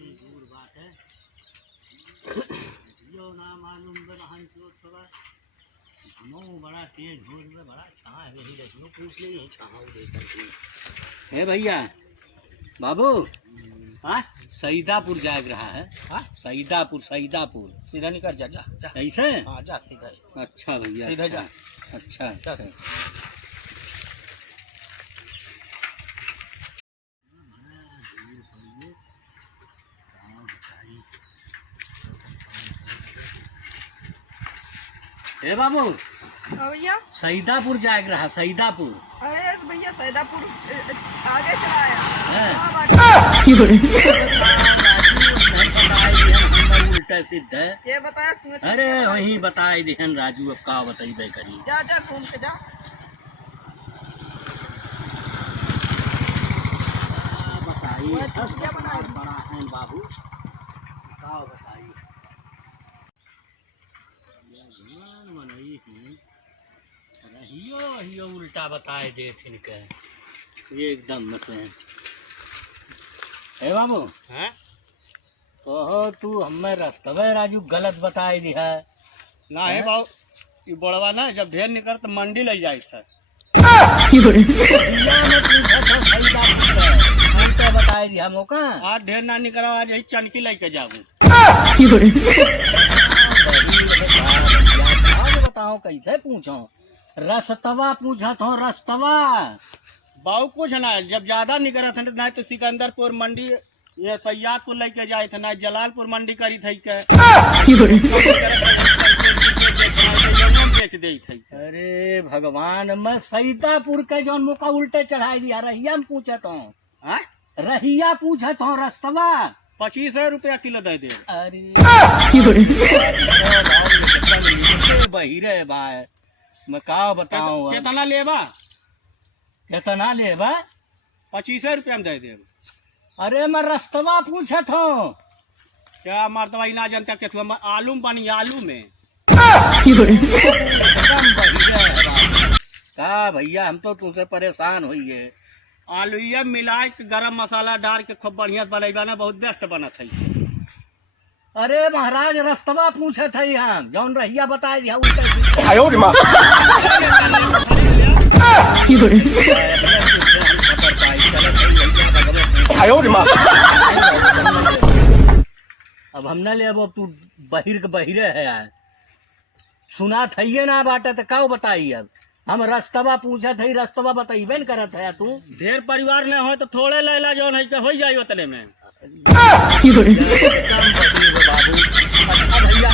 दूर बात है यो ना मालूम बहन चोट थोड़ा घुमो बड़ा तेज झूठ में बड़ा छा है वही देखो पूछ ले छा है भैया बाबू। हाँ सईदापुर जाग रहा है। हाँ सईदापुर सईदापुर सीधा निकल जा जा जा ऐसे। हाँ जा सीधा। अच्छा भैया सीधा जा। अच्छा जा। ए बाबू भैया सईदापुर जाग रहा सईदापुर। अरे भैया सईदापुर आगे चला आया उल्टा सिद्ध है। ये बताया अरे वही बताई दिहन राजू अब का बताइबे करी। जा जा घूम के जा बताइए बना बड़ा है बाबू का बताइए रहियो उल्टा बताए दे के ये एकदम मसले हैं। हे बाबू हैं तो तू हमें रस्तवे राजू गलत बताए दी है ना है बाबू ये बड़वा ना जब ढेर निकल तो मंडी ले जाए था बताए दिया मौका आज ढेर ना निकल आज यही चनकी लेके जाऊँ बताओ कैसे पूछो रस्तवा पूछा तो रस्तवा बाबू कुछ ना जब ज्यादा निकल थे ना तो सिकंदरपुर मंडी ये सैयादपुर लेके जाए थे ना जलालपुर मंडी करी थी के बेच दे थे। अरे भगवान मैं सईदापुर के जौन मौका उल्टे चढ़ाई दिया रहिया में पूछत हूँ। रहिया पूछत हूँ रस्तवा 25 रुपया किलो दे दे। अरे बहिरे भाई मैं का बताऊँ कितना लेबा 25 रुपया में दे दे। अरे मैं रस्तवा पूछत हूँ क्या मर्दवा ना जनता के आलू में बनी आलू में का भैया हम तो तुमसे परेशान हुई है। आलू ये मिला के गरम मसाला डाल के खूब बढ़िया बनेगा ना बहुत बेस्ट बना था। अरे महाराज रस्तवा पूछे थे हम जौन रहिया बताए दिया अब हम न ले अब तू बहिरे है यार सुना थइए ना बाटे तो का बताई अब हम रस्तवा पूछे थे रस्तवा बताइबे न करत है तू। ढेर परिवार न हो तो थोड़े लेला जौन है हो जाए उतने में। अच्छा भैया